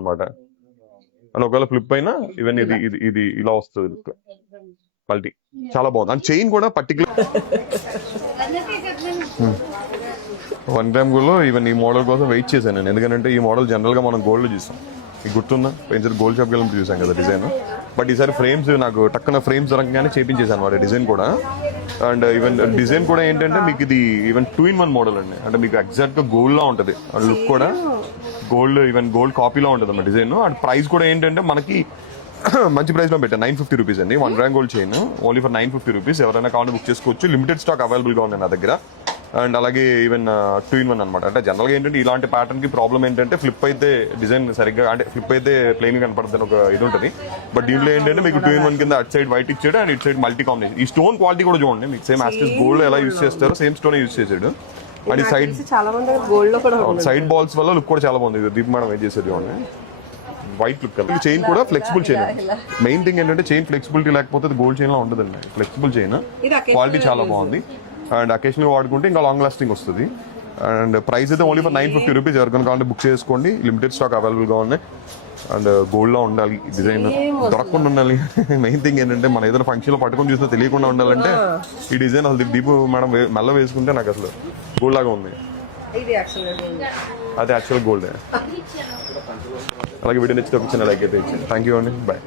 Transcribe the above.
అనమాట. అండ్ ఒకవేళ ఫ్లిప్ అయినా ఈవెన్ ఇది ఇది ఇది ఇలా వస్తుంది మల్టీ. చాలా బాగుంది. అండ్ చైన్ కూడా పర్టికులర్ 1 గ్రామ్ గోల్డ్ లో ఈవెన్ ఈ మోడల్ కోసం వెయిట్ చేశాను నేను. ఎందుకంటే ఈ మోడల్ జనరల్ గా మనం గోల్డ్ లో చూస్తాం. మీకు గుర్తుందా, పెంచర్ గోల్డ్ షాప్కి వెళ్ళి చూసాం కదా డిజైన్. బట్ ఈసారి ఫ్రేమ్స్ నాకు టక్కున ఫ్రేమ్స్ దొరకగానే చేపించేసాను వాడు డిజైన్ కూడా. అండ్ ఈవెన్ డిజైన్ కూడా ఏంటంటే మీకు ఇది ఈవెన్ 2-in-1 మోడల్ అండి. అంటే మీకు ఎగ్జాక్ట్ గా గోల్డ్ లా ఉంటుంది. లుక్ కూడా గోల్డ్, ఈవెన్ గోల్డ్ కాపీలో ఉంటుంది అన్నమాట డిజైన్. అండ్ ప్రైస్ కూడా ఏంటంటే మనకి మంచి ప్రైస్ లో పెట్టాను, 950 రూపీస్ అండి. 1 gram gold chain only for 950 rupees. ఎవరైనా కావాలి బుక్ చేసుకోవచ్చు. లిమిటెడ్ స్టాక్ అవైలబుల్ గా ఉంది నా దగ్గర. అండ్ అలాగే ఈవెన్ 2-in-1 అనమాట. అంటే జనరల్గా ఏంటంటే ఇలాంటి ప్యాటర్న్ కి ప్రాబ్లం ఏంటంటే ఫ్లిప్ అయితే డిజైన్ సరిగ్గా, అంటే ఫ్లిప్ అయితే ప్లెయిన్ కనపడుతుంది ఒక ఇది ఉంటుంది. బట్ దీంట్లో ఏంటంటే మీకు 2-in-1 కింద అటు సైడ్ వైట్ ఇచ్చాడు అండ్ ఇటు సైడ్ మల్టీ కాంబినేషన్. ఈ స్టోన్ క్వాలిటీ కూడా చూడండి, మీకు సేమ్ యాస్టిస్ గోల్డ్ ఎలా యూస్ చేస్తారో సేమ్ స్టోన్ యూస్ చేసాడు. అండ్ సైడ్ సైడ్ బాల్స్ వల్ల లుక్ కూడా చాలా బాగుంది. దీప్ మేడం ఏం చేసేది చూడండి, వైట్ లుక్. చైన్ కూడా ఫ్లెక్సిబుల్ చైన్. మెయిన్ థింగ్ ఏంటంటే చైన్ ఫ్లెక్సిబిలిటీ లేకపోతే గోల్డ్ చైన్ లా ఉండదండి. ఫ్లెక్సిబుల్ చైన్, క్వాలిటీ చాలా బాగుంది. అండ్ అకేషనల్ వాడుకుంటే ఇంకా లాంగ్ లాస్టింగ్ వస్తుంది. అండ్ ప్రైస్ అయితే ఓన్లీ ఫర్ 950 రూపీస్. ఎవరికైనా కావాలంటే బుక్ చేసుకోండి. లిమిటెడ్ స్టాక్ అవైలబుల్గా ఉన్నాయి. అండ్ గోల్డ్లో ఉండాలి, డిజైన్ దొరకకుండా ఉండాలి. మెయిన్ థింగ్ ఏంటంటే మనం ఏదైనా ఫంక్షన్లో పట్టుకొని చూస్తే తెలియకుండా ఉండాలంటే ఈ డిజైన్ అసలు దీపు మేడం మెల్ల వేసుకుంటే నాకు అసలు గోల్డ్ లాగా ఉంది. అది యాక్చువల్ గోల్డ్. అలాగే వీడియో నచ్చితే ఒక చిన్న లైక్ అయితే ఇచ్చాను. థ్యాంక్ యూ అండి, బాయ్.